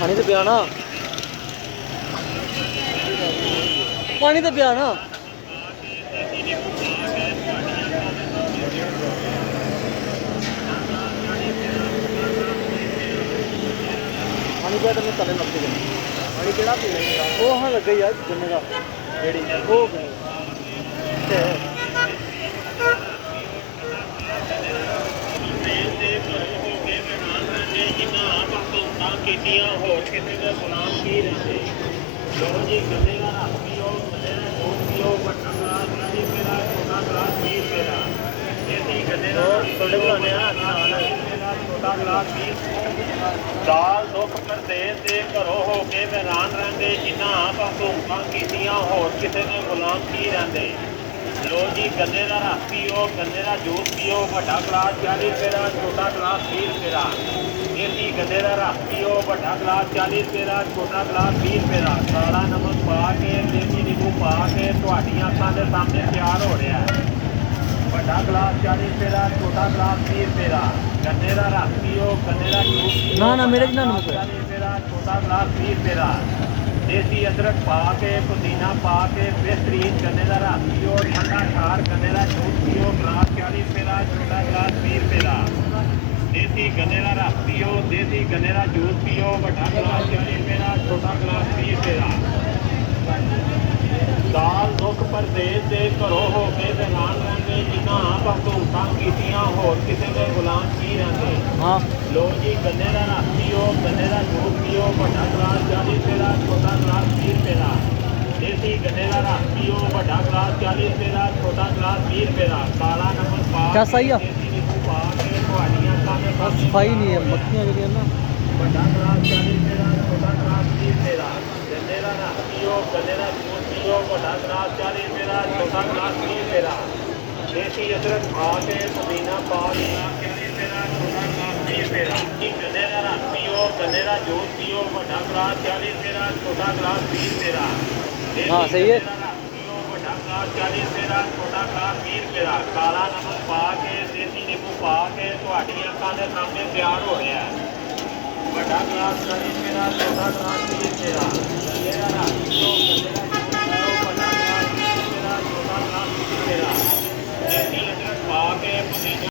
पानी तो पिया ना, पानी तो पिया ना। पानी पिया तो मैं तले लग गया। पानी केड़ा पीना वो हाँ लग गई यार जन्ने का जेड़ी वो कीतियां होर किसी के गुलाम की रहते लो जी गले का रस पियो गले का दूध पियो बड़ा गिलास नहीं मेरा छोटा गिलास 20 मेरा देसी गले का छोटे बनाने मेरा छोटा गिलास 20 दाल दुख परदेस दे घरों हो के मैदान रहंदे जिन्ना आप हुकूमतां कीतियां होर किसी के गुलाम की रहंदे लो जी गन्ने का रस पियो गन्ने का जूस पियो बड़ा गिलास 40 रुपए का छोटा गिलास 20 रुपए का देसी गन्ने का रस पियो बड़ा गिलास 40 रुपए का छोटा गिलास 20 रुपए का काला नमक पा के देसी नींबू पा के तुहाडियां अखां दे सामने तैयार हो रहा है बड़ा गिलास 40 रुपए का छोटा गिलास 20 रुपए का गन्ने का रस पियो गन्ने का जूस पियो ना मेरे ना 40 रुपए का छोटा गिलास 20 रुपए का देसी अदरक पा के पुदीना पा के बेहतरीन गन्ने का रस पियो ठंडा खार गन्ने का जूस पियो गिलास 40 रुपए का छोटा गिलास 20 रुपए का देसी गन्ने का रस पियो देसी गन्ने का जूस पियो बड़ा गिलास 40 रुपए का छोटा गिलास 20 रुपए का दाल दुख परदेस दे घरों हो के मैदान रहंदे जिन्हां आप हुकूमतां कीतियां होर किसी के गुलाम की रहंदे हाँ लो जी गन्ने का रस पियो गन्ने का जूस पियो बड़ा गिलास 40 रुपए का छोटा गिलास 20 रुपए का देसी गन्ने का रस पियो बड़ा गिलास 40 रुपए का छोटा गिलास 20 रुपए का काला नमक पा क्या सही है? देसी नींबू पा के तुहाडियां अखां दे सामने सफाई नहीं है मक्खियाँ जो ना बड़ा गिलास 40 रुपए का छोटा गिलास 20 रुपए का गन्ने का रस पियो गन्ने का जूस पियो बड़ा गिलास 40 रुपए का छोटा गिलास 20 रुपए का देसी अदरक पा के पुदीना पा के 40 रुपए का छोटा गिलास 20 रुपए का गन्ने का रस पियो गन्ने का जूस पियो बड़ा गिलास 40 रुपए का छोटा गिलास 20 रुपए का हाँ सही है। पियो बड़ा गिलास 40 रुपए का छोटा गिलास 20 रुपए का काला नमक पा के देसी नींबू पा के तुहाडियां अखां दे सामने तैयार हो रहा है बड़ा गिलास 40 रुपए का छोटा गिलास 20 रुपए का